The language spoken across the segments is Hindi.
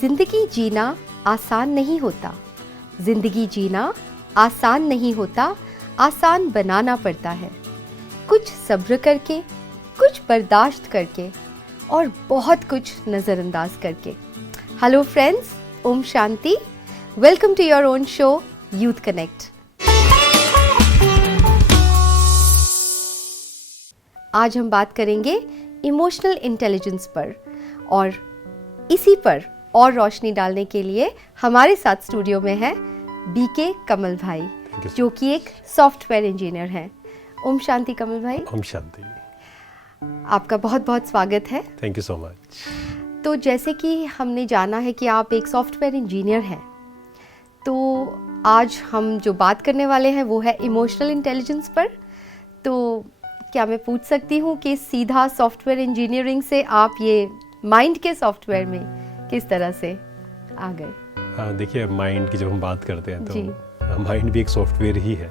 जिंदगी जीना आसान नहीं होता, जिंदगी जीना आसान नहीं होता, आसान बनाना पड़ता है। कुछ सब्र करके, कुछ बर्दाश्त करके और बहुत कुछ नज़रअंदाज करके। Hello friends, Om Shanti. Welcome to your own show youth connect. आज हम बात करेंगे इमोशनल इंटेलिजेंस पर, और इसी पर और रोशनी डालने के लिए हमारे साथ स्टूडियो में है बीके कमल भाई, जो कि एक सॉफ्टवेयर इंजीनियर हैं। ओम शांति कमल भाई। ओम शांति। आपका बहुत बहुत स्वागत है। Thank you so much. तो जैसे कि हमने जाना है कि आप एक सॉफ्टवेयर इंजीनियर हैं, तो आज हम जो बात करने वाले हैं वो है इमोशनल इंटेलिजेंस पर। तो क्या मैं पूछ सकती हूँ कि सीधा सॉफ्टवेयर इंजीनियरिंग से आप ये माइंड के सॉफ्टवेयर में किस तरह से आ गए? हाँ, देखिए, माइंड की जब हम बात करते हैं तो माइंड भी एक सॉफ्टवेयर ही है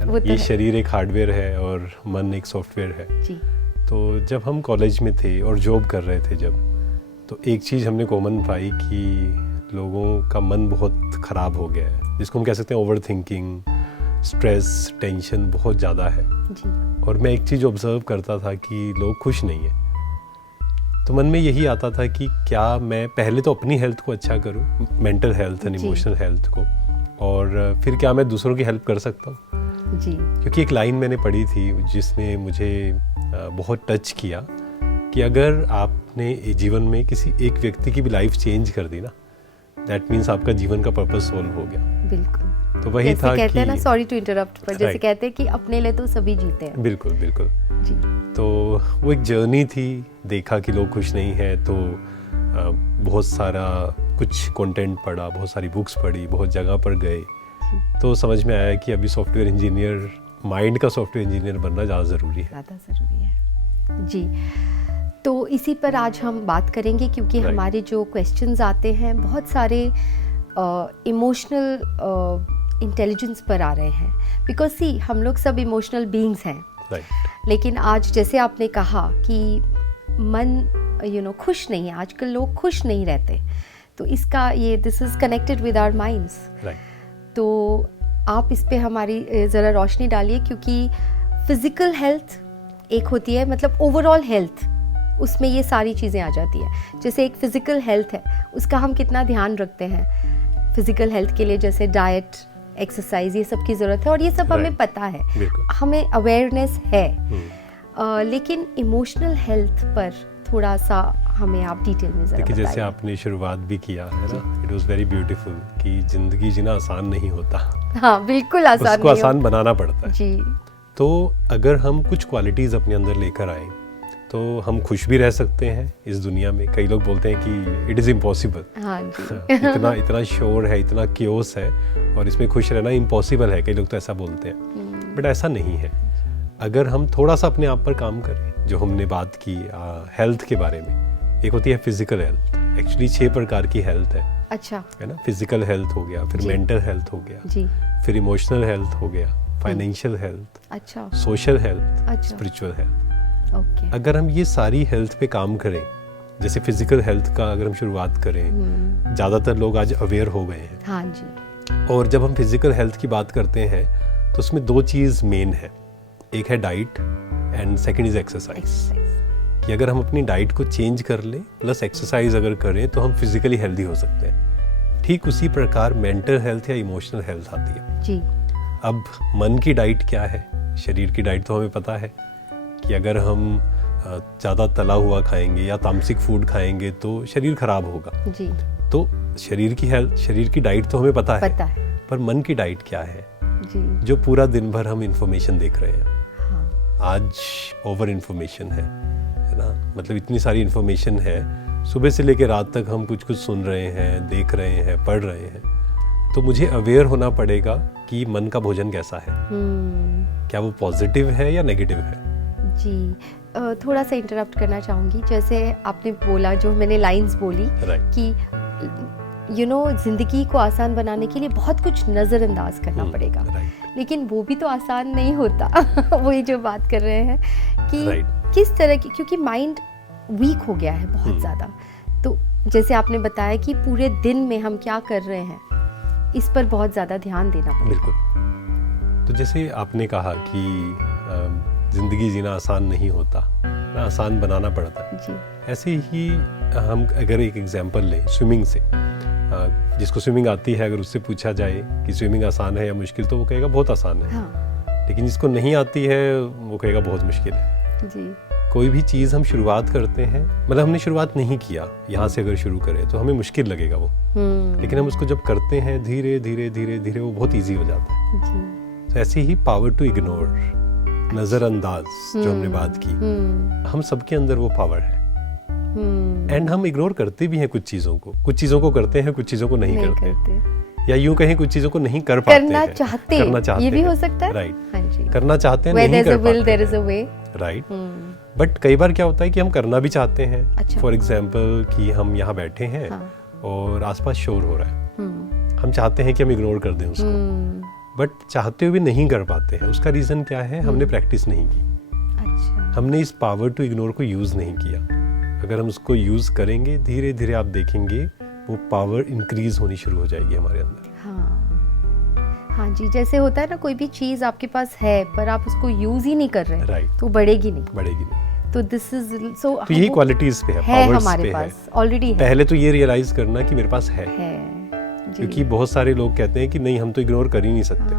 ना? ये शरीर एक हार्डवेयर है और मन एक सॉफ्टवेयर है जी। तो जब हम कॉलेज में थे और जॉब कर रहे थे तो एक चीज़ हमने कॉमन पाई कि लोगों का मन बहुत ख़राब हो गया है, जिसको हम कह सकते हैं ओवर थिंकिंग, स्ट्रेस, टेंशन बहुत ज़्यादा है जी। और मैं एक चीज़ ऑब्जर्व करता था कि लोग खुश नहीं हैं। तो मन में यही आता था कि क्या मैं पहले तो अपनी हेल्थ को अच्छा करूं, mental health and emotional health को, और फिर क्या मैं दूसरों की हेल्प कर सकता हूं जी। क्योंकि एक लाइन मैंने पढ़ी थी जिसने मुझे बहुत टच किया कि अगर आपने जीवन में किसी एक व्यक्ति की भी लाइफ चेंज कर दी ना, दैट मीन्स आपका जीवन का पर्पस सोल्व हो गया। बिल्कुल। तो वही था कहते कि हैं ना, सॉरी टू इंटरप्ट, पर जैसे कहते हैं कि अपने लिए तो सभी जीते हैं। बिल्कुल बिल्कुल जी। तो वो एक जर्नी थी, देखा कि लोग खुश नहीं हैं, तो बहुत सारा कुछ कंटेंट पढ़ा, बहुत सारी बुक्स पढ़ी, बहुत जगह पर गए, तो समझ में आया कि अभी सॉफ्टवेयर इंजीनियर, माइंड का सॉफ्टवेयर इंजीनियर बनना ज़्यादा ज़रूरी है। ज़्यादा ज़रूरी है जी। तो इसी पर आज हम बात करेंगे, क्योंकि हमारे जो क्वेश्चंस आते हैं बहुत सारे इमोशनल इंटेलिजेंस पर आ रहे हैं, बिकॉज सी हम लोग सब इमोशनल बीइंग्स हैं लेकिन आज जैसे आपने कहा कि मन खुश नहीं है, आजकल लोग खुश नहीं रहते, तो इसका ये this is connected with our minds. तो आप इस पे हमारी ज़रा रोशनी डालिए, क्योंकि फिज़िकल हेल्थ एक होती है, मतलब ओवरऑल हेल्थ, उसमें ये सारी चीज़ें आ जाती है। जैसे एक फ़िज़िकल हेल्थ है, उसका हम कितना ध्यान रखते हैं फिज़िकल हेल्थ के लिए, जैसे डाइट, एक्सरसाइज, ये सब की ज़रूरत है, और ये सब हमें पता है, हमें अवेयरनेस है। लेकिन इमोशनल हेल्थ पर थोड़ा सा हमें आप डिटेल में ज़रा बताइए। जैसे आपने शुरुआत भी किया है ना, इट वाज वेरी ब्यूटीफुल कि ज़िंदगी जीना आसान नहीं होता। हाँ, बिल्कुल आसान नहीं, उसको आसान बनाना पड़ता है जी। तो अगर हम कुछ क्वालिटीज़ अपने अंदर लेकर आए तो हम खुश भी रह सकते हैं इस दुनिया में। कई लोग बोलते हैं कि इट इज़ इम्पॉसिबल, हाँ जी। इतना शोर है, इतना क्योस है, और इसमें खुश रहना इम्पॉसिबल है, कई लोग तो ऐसा बोलते हैं। बट ऐसा नहीं है। अगर हम थोड़ा सा अपने आप पर काम करें, जो हमने बात की हेल्थ के बारे में, एक होती है फिजिकल हेल्थ। एक्चुअली 6 प्रकार की हेल्थ है। अच्छा, है ना? फिजिकल हेल्थ हो गया, फिर मेंटल हेल्थ हो गया जी, फिर इमोशनल हेल्थ हो गया, फाइनेंशियल हेल्थ, अच्छा, सोशल हेल्थ, अच्छा, स्पिरिचुअल हेल्थ। ओके। अगर हम ये सारी हेल्थ पे काम करें, जैसे फिजिकल हेल्थ का अगर हम शुरुआत करें, ज़्यादातर लोग आज अवेयर हो गए हैं। हाँ जी। और जब हम फिजिकल हेल्थ की बात करते हैं तो उसमें 2 चीज़ मेन है, एक है diet and second is exercise. कि अगर हम अपनी डाइट को चेंज कर लें प्लस एक्सरसाइज अगर करें तो हम फिजिकली हेल्दी हो सकते हैं। ठीक उसी प्रकार मेंटल हेल्थ या इमोशनल हेल्थ आती है जी। अब मन की डाइट क्या है? शरीर की डाइट तो हमें पता है कि अगर हम ज़्यादा तला हुआ खाएंगे या तामसिक फूड खाएंगे तो शरीर खराब होगा जी। तो शरीर की हेल्थ, शरीर की डाइट तो हमें पता है, पर मन की डाइट क्या है जी? जो पूरा दिन भर हम इंफॉर्मेशन देख रहे हैं। हाँ। आज ओवर इंफॉर्मेशन है ना? मतलब इतनी सारी इंफॉर्मेशन है, सुबह से लेकर रात तक हम कुछ सुन रहे हैं, देख रहे हैं, पढ़ रहे हैं। तो मुझे अवेयर होना पड़ेगा कि मन का भोजन कैसा है, क्या वो पॉजिटिव है या नेगेटिव है। जी, थोड़ा सा इंटरप्ट करना चाहूँगी। जैसे आपने बोला, जो मैंने लाइंस बोली कि ज़िंदगी को आसान बनाने के लिए बहुत कुछ नज़रअंदाज करना पड़ेगा, लेकिन वो भी तो आसान नहीं होता। वही जो बात कर रहे हैं कि किस तरह की, क्योंकि माइंड वीक हो गया है बहुत ज़्यादा, तो जैसे आपने बताया कि पूरे दिन में हम क्या कर रहे हैं, इस पर बहुत ज़्यादा ध्यान देना पड़ेगा। बिल्कुल। तो जैसे आपने कहा कि ज़िंदगी जीना आसान नहीं होता, आसान बनाना पड़ता है जी। ऐसे ही हम अगर एक एग्जांपल लें स्विमिंग से, जिसको स्विमिंग आती है अगर उससे पूछा जाए कि स्विमिंग आसान है या मुश्किल, तो वो कहेगा बहुत आसान है। हाँ। लेकिन जिसको नहीं आती है वो कहेगा बहुत मुश्किल है जी। कोई भी चीज़ हम शुरुआत करते हैं, मतलब हमने शुरुआत नहीं किया, यहाँ से अगर शुरू करें तो हमें मुश्किल लगेगा वो, लेकिन हम उसको जब करते हैं धीरे धीरे धीरे धीरे वो बहुत ईजी हो जाता है जी। तो ऐसे ही पावर टू इग्नोर, नज़रअंदाज जो हमने बात की, हम सबके अंदर वो पावर है। एंड हम इग्नोर करते भी हैं कुछ चीज़ों को करते हैं, कुछ चीज़ों को नहीं करते, या यूं कहें कुछ चीज़ों को नहीं कर पाते, करना चाहते ये भी हो सकता है, राइट। करना चाहते हैं, नहीं कर पाते, राइट। बट कई बार क्या होता है कि हम करना भी चाहते हैं। फॉर एग्जाम्पल कि हम यहाँ बैठे हैं और आसपास शोर हो रहा है, हम चाहते हैं कि हम इग्नोर कर दें उसको, बट चाहते हुए नहीं कर पाते हैं। उसका रीज़न क्या है? हमने प्रैक्टिस नहीं की, हमने इस पावर टू इग्नोर को यूज़ नहीं किया। अगर हम उसको यूज़ करेंगे धीरे धीरे आप देखेंगे वो पावर इंक्रीज होनी शुरू हो जाएगी हमारे अंदर। हाँ जी, जैसे होता है ना, कोई भी चीज़ आपके पास है पर आप उसको यूज़ ही नहीं कर रहे, राइट, तो बढ़ेगी नहीं। तो दिस इज तो यही क्वालिटीज पे है, पावर्स हमारे पास ऑलरेडी है। पहले तो ये रियलाइज करना कि मेरे पास है। क्योंकि बहुत सारे लोग कहते हैं कि नहीं हम तो इग्नोर कर ही नहीं सकते,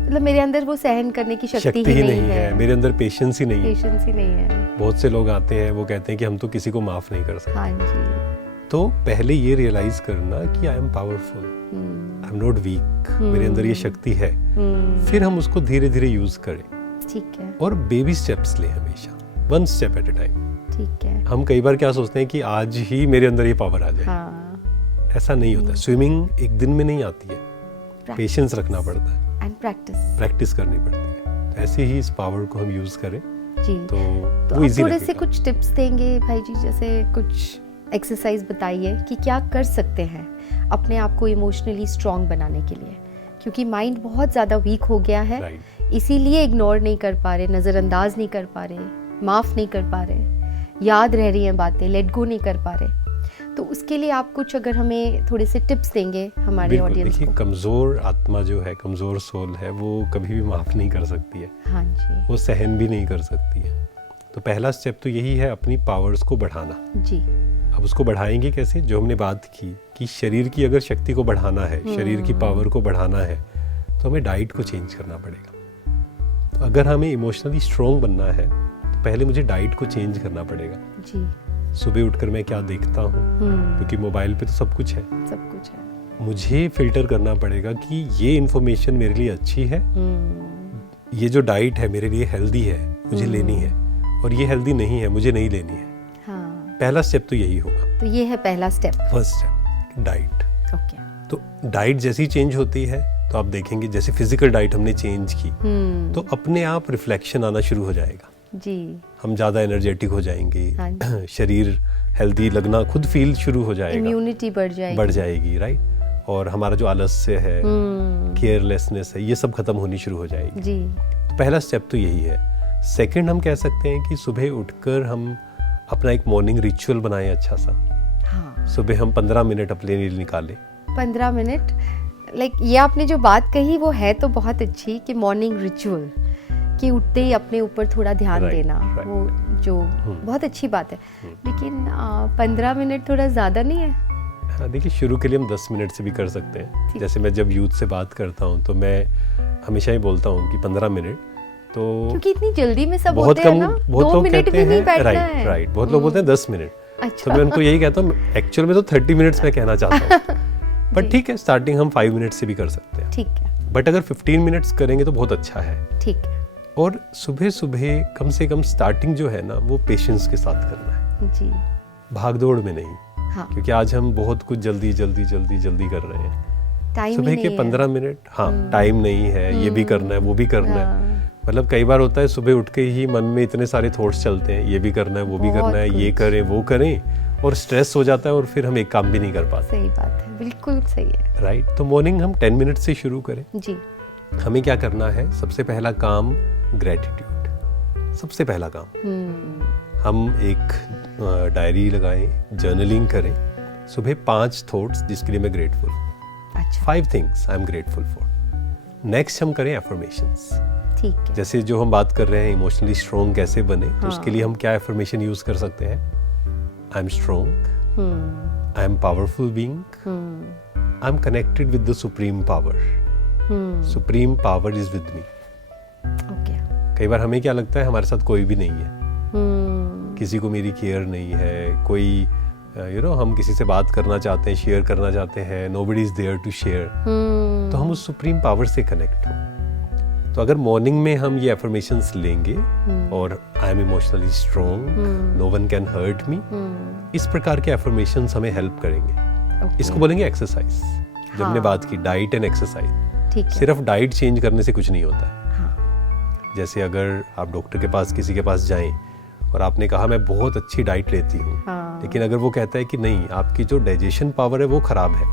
मतलब मेरे अंदर वो सहन करने की शक्ति ही नहीं है, मेरे अंदर पेशेंस ही नहीं है। बहुत से लोग आते हैं वो कहते हैं कि हम तो किसी को माफ नहीं कर सकते। हाँ जी। तो पहले ये रियलाइज करना कि I am powerful, I am not weak, मेरे अंदर ये शक्ति है, फिर हम उसको धीरे धीरे यूज करें, ठीक है। और बेबी स्टेप्स लें हमेशा, one step at a time, ठीक है। हम कई बार क्या सोचते हैं कि आज ही मेरे अंदर ये पावर आ जाए, ऐसा नहीं होता। स्विमिंग एक दिन में नहीं आती है, पेशेंस रखना पड़ता है एंड प्रैक्टिस करनी पड़ती है। तो ऐसे ही इस पावर को हम यूज करें जी। तो वो इजी लगेगा। थोड़े से कुछ टिप्स देंगे भाई जी, जैसे कुछ एक्सरसाइज बताइए कि क्या कर सकते हैं अपने आप को इमोशनली स्ट्रांग बनाने के लिए, क्योंकि माइंड बहुत ज़्यादा वीक हो गया है, इसीलिए इग्नोर नहीं कर पा रहे, नज़रअंदाज नहीं कर पा रहे, माफ़ नहीं कर पा रहे, याद रह रही हैं बातें, लेट गो नहीं कर पा रहे। तो उसके लिए आप कुछ अगर हमें थोड़े से टिप्स देंगे हमारे ऑडियंस को। कमज़ोर आत्मा जो है, कमज़ोर सोल है, वो कभी भी माफ़ नहीं कर सकती है। हाँ जी। वो सहन भी नहीं कर सकती है। तो पहला स्टेप तो यही है, अपनी पावर्स को बढ़ाना जी। अब उसको बढ़ाएंगे कैसे? जो हमने बात की कि शरीर की अगर शक्ति को बढ़ाना है, शरीर की पावर को बढ़ाना है, तो हमें डाइट को चेंज करना पड़ेगा। तो अगर हमें इमोशनली स्ट्रॉन्ग बनना है तो पहले मुझे डाइट को चेंज करना पड़ेगा जी। सुबह उठकर मैं क्या देखता हूँ, क्योंकि मोबाइल पे तो सब कुछ है, मुझे फिल्टर करना पड़ेगा कि ये इन्फॉर्मेशन मेरे लिए अच्छी है, ये जो डाइट है मेरे लिए हेल्दी है, मुझे लेनी है, और ये हेल्दी नहीं है, मुझे नहीं लेनी है। पहला स्टेप तो यही होगा। तो ये है पहला step, first step, diet. Okay. तो डाइट जैसी चेंज होती है तो आप देखेंगे जैसे फिजिकल डाइट हमने चेंज की तो अपने आप रिफ्लेक्शन आना शुरू हो जाएगा जी। हम ज़्यादा एनर्जेटिक हो जाएंगे, शरीर हेल्दी लगना खुद फील शुरू हो जाएगा, इम्यूनिटी बढ़ जाएगी, राइट। और हमारा जो आलस्य है, केयरलेसनेस है, ये सब खत्म होनी शुरू हो जाएगी जी। तो पहला स्टेप तो यही है। सेकंड हम कह सकते हैं कि सुबह उठकर हम अपना एक मॉर्निंग रिचुअल बनाएं अच्छा सा। हाँ। सुबह हम 15 मिनट अपने लिए निकालें। 15 मिनट, लाइक ये आपने जो बात कही वो है तो बहुत अच्छी कि मॉर्निंग रिचुअल कि उठते ही अपने ऊपर थोड़ा ध्यान देना, वो जो बहुत अच्छी बात है। लेकिन 15 मिनट थोड़ा ज़्यादा नहीं है? हाँ, देखिए शुरू के लिए हम 10 मिनट से भी कर सकते हैं। जैसे मैं जब यूथ से बात करता हूँ तो मैं हमेशा ही बोलता हूँ कि 15 मिनट, तो क्योंकि इतनी जल्दी में सब होते हैं ना, 2 मिनट भी नहीं बैठना है। राइट, बहुत लोग बोलते हैं 10 मिनट। अच्छा। तो मैं उनको यही कहता हूँ, एक्चुअल में तो 30 मिनट्स मैं कहना चाहता हूँ, बट ठीक है, स्टार्टिंग हम 5 मिनट से भी कर सकते हैं, ठीक है। बट अगर 15 मिनट्स करेंगे तो बहुत अच्छा है, ठीक है। और सुबह सुबह कम से कम स्टार्टिंग जो है ना वो पेशेंस के साथ करना है जी, भाग दौड़ में नहीं। हाँ। क्योंकि आज हम बहुत कुछ जल्दी कर रहे हैं। सुबह के 15 मिनट, हाँ, टाइम नहीं है, ये भी करना है, वो भी करना है। मतलब कई बार होता है सुबह उठ के ही मन में इतने सारे थॉट्स चलते हैं, ये भी करना है, वो भी करना है, ये करें वो करें, और स्ट्रेस हो जाता है और फिर हम एक काम भी नहीं कर पाते। सही बात है, बिल्कुल सही है, राइट। तो मॉर्निंग हम 10 मिनट से शुरू करें जी। हमें क्या करना है? सबसे पहला काम ग्रेटिट्यूड, सबसे पहला काम। हम एक डायरी लगाएं, जर्नलिंग करें, सुबह 5 थॉट्स जिसके लिए मैं ग्रेटफुल हूँ। अच्छा। 5 things I am grateful for. Next हम करें एफर्मेशंस। ठीक है। जैसे जो हम बात कर रहे हैं इमोशनली स्ट्रॉन्ग कैसे बने, तो उसके लिए हम क्या एफर्मेशन यूज कर सकते हैं? I am strong, I am powerful being, I am connected with the supreme power, supreme power is with me. Okay. कई बार हमें क्या लगता है हमारे साथ कोई भी नहीं है, किसी को मेरी केयर नहीं है, कोई हम किसी से बात करना चाहते हैं, शेयर करना चाहते हैं, nobody is there to share, तो हम उस सुप्रीम पावर से कनेक्ट हो। तो अगर मॉर्निंग में हम ये एफर्मेशंस लेंगे और I am emotionally strong, no one can hurt me, इस प्रकार के एफर्मेशंस हमें हेल्प करेंगे। इसको बोलेंगे एक्सरसाइज। जब हमने बात की डाइट एंड एक्सरसाइज, सिर्फ डाइट चेंज करने से कुछ नहीं होता है। जैसे अगर आप डॉक्टर के पास किसी के पास जाएं और आपने कहा मैं बहुत अच्छी डाइट लेती हूँ, लेकिन अगर वो कहता है कि नहीं, आपकी जो डाइजेशन पावर है वो खराब है,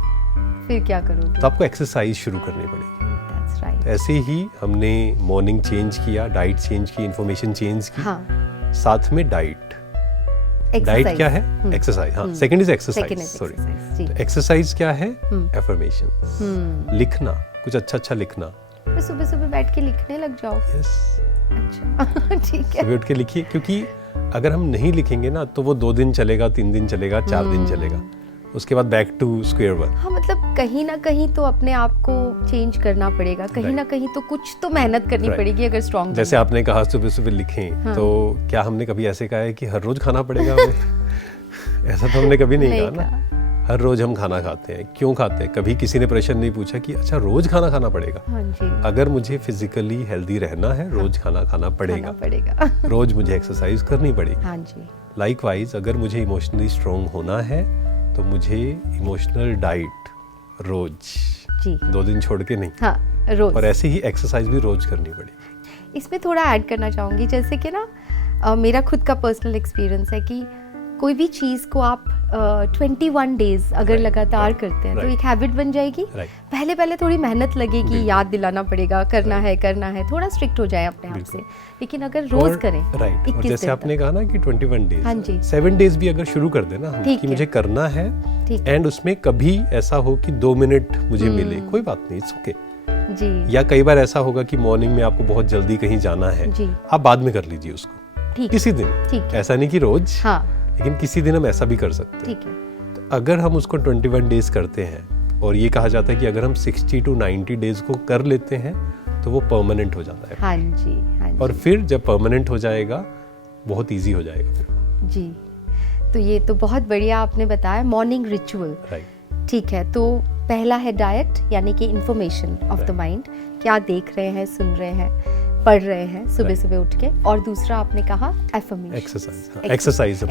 फिर क्या करोगे? तो आपको एक्सरसाइज शुरू करनी पड़ेगी। तो ऐसे ही हमने मॉर्निंग चेंज किया, डाइट चेंज की, इंफॉर्मेशन चेंज की, साथ में डाइट क्या है? एक्सरसाइज। हाँ, second is exercise, sorry. Exercise क्या है? एफर्मेशन, लिखना, कुछ अच्छा लिखना। सुबह सुबह बैठ के लिखने लग जाओ। यस। अच्छा। ठीक है। सुबह उठ के लिखिए, क्योंकि अगर हम नहीं लिखेंगे ना तो वो 2 दिन चलेगा, 3 दिन चलेगा, 4 दिन चलेगा, उसके बाद बैक टू स्क्वायर वन। हाँ, मतलब कहीं ना कहीं तो अपने आप को चेंज करना पड़ेगा, कहीं ना कहीं तो कुछ तो मेहनत करनी पड़ेगी अगर स्ट्रॉन्ग। जैसे आपने कहा सुबह सुबह लिखें, तो क्या हमने कभी ऐसे कहा है कि हर रोज खाना पड़ेगा हमें? ऐसा तो हमने कभी नहीं कहा ना। हर रोज हम खाना खाते हैं, क्यों खाते हैं? कभी किसी ने प्रश्न नहीं पूछा कि अच्छा रोज खाना खाना पड़ेगा? हाँ जी। अगर मुझे फिजिकली हेल्दी रहना है, रोज खाना खाना पड़ेगा। रोज मुझे एक्सरसाइज करनी पड़ेगी। हाँ जी। लाइकवाइज अगर मुझे इमोशनली स्ट्रॉन्ग होना है तो मुझे इमोशनल डाइट रोज जी, 2 दिन छोड़ के नहीं। हाँ, रोज। और ऐसे ही एक्सरसाइज भी रोज करनी पड़ेगी। इसमें थोड़ा ऐड करना चाहूँगी, जैसे कि ना मेरा खुद का पर्सनल एक्सपीरियंस है कि कोई भी चीज़ को आप 21 डेज अगर लगातार करते हैं तो एक हैबिट बन जाएगी। पहले पहले थोड़ी मेहनत लगेगी, याद दिलाना पड़ेगा, करना है, थोड़ा स्ट्रिक्ट हो जाए अपने आप से, लेकिन अगर रोज करें। राइट। और जैसे आपने कहा ना कि 21 डेज, हाँ जी, 7 डेज भी अगर शुरू कर देना कि मुझे करना है, एंड उसमें कभी ऐसा हो कि 2 मिनट मुझे मिले, कोई बात नहीं, इट्स ओके जी। या कई बार ऐसा होगा कि मॉर्निंग में आपको बहुत जल्दी कहीं जाना है, आप बाद में कर लीजिए उसको, किसी दिन। ऐसा नहीं कि रोज, लेकिन किसी दिन हम ऐसा भी कर सकते हैं। ठीक है। तो अगर हम उसको 21 डेज करते हैं, और ये कहा जाता है कि अगर हम 60 to 90 डेज को कर लेते हैं तो वो परमानेंट हो जाता है। हाँ जी, हाँ जी। और फिर जब परमानेंट हो जाएगा बहुत इजी हो जाएगा फिर जी। तो ये तो बहुत बढ़िया आपने बताया, मॉर्निंग रिचुअल। राइट। ठीक है, तो पहला है डाइट, यानी कि इंफॉर्मेशन ऑफ द माइंड, क्या देख रहे हैं, सुन रहे हैं, पढ़ रहे हैं सुबह सुबह उठ के। और दूसरा आपने कहा एफर्मेशन, एक्सरसाइज,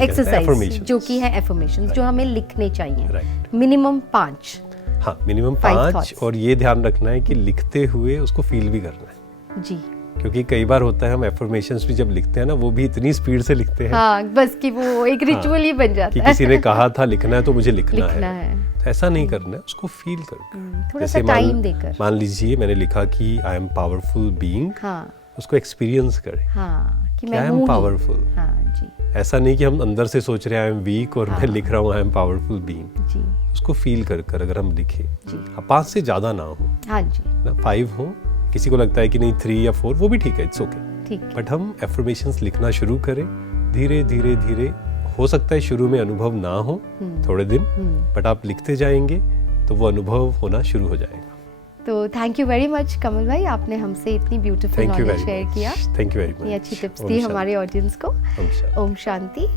जो कि है एफर्मेशन, जो हमें लिखने चाहिए। मिनिमम 5। हाँ, मिनिमम 5। और ये ध्यान रखना है कि लिखते हुए उसको फील भी करना है जी, क्योंकि कई बार होता है हम एफर्मेशंस भी जब लिखते हैं ना, वो भी इतनी स्पीड से लिखते हैं, हाँ, बस कि वो एक रिचुअल ही बन जाता है कि किसी ने कहा था लिखना है तो मुझे लिखना है। तो ऐसा नहीं करना है, उसको फील कर, थोड़ा सा टाइम देकर। मान लीजिए मैंने लिखा कि आई एम पावरफुल बीइंग, उसको एक्सपीरियंस करें, कि मैं हूँ पावरफुल। हाँ जी। ऐसा नहीं कि हम अंदर से सोच रहे हैं आई एम वीक और मैं लिख रहा हूँ आई एम पावरफुल बीइंग जी। उसको फील कर अगर हम लिखे, 5 से ज्यादा ना हो, हाँ जी, ना 5 हो। किसी को लगता है कि नहीं 3 या 4, वो भी ठीक है, इट्स ओके। बट हम एफर्मेशंस लिखना शुरू करें धीरे धीरे धीरे। हो सकता है शुरू में अनुभव ना हो थोड़े दिन, बट आप लिखते जाएंगे तो वो अनुभव होना शुरू हो जाएगा। तो थैंक यू वेरी मच कमल भाई, आपने हमसे इतनी ब्यूटीफुल नॉलेज शेयर किया। Thank you very much. ये अच्छी टिप्स दी हमारे ऑडियंस को। ओम शांति।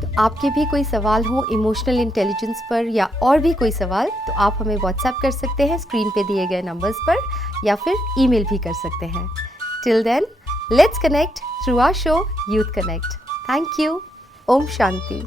तो आपके भी कोई सवाल हो इमोशनल इंटेलिजेंस पर या और भी कोई सवाल, तो आप हमें व्हाट्सएप कर सकते हैं स्क्रीन पे दिए गए नंबर्स पर, या फिर ईमेल भी कर सकते हैं। Till then, let's connect through our show youth connect. Thank you. Om Shanti.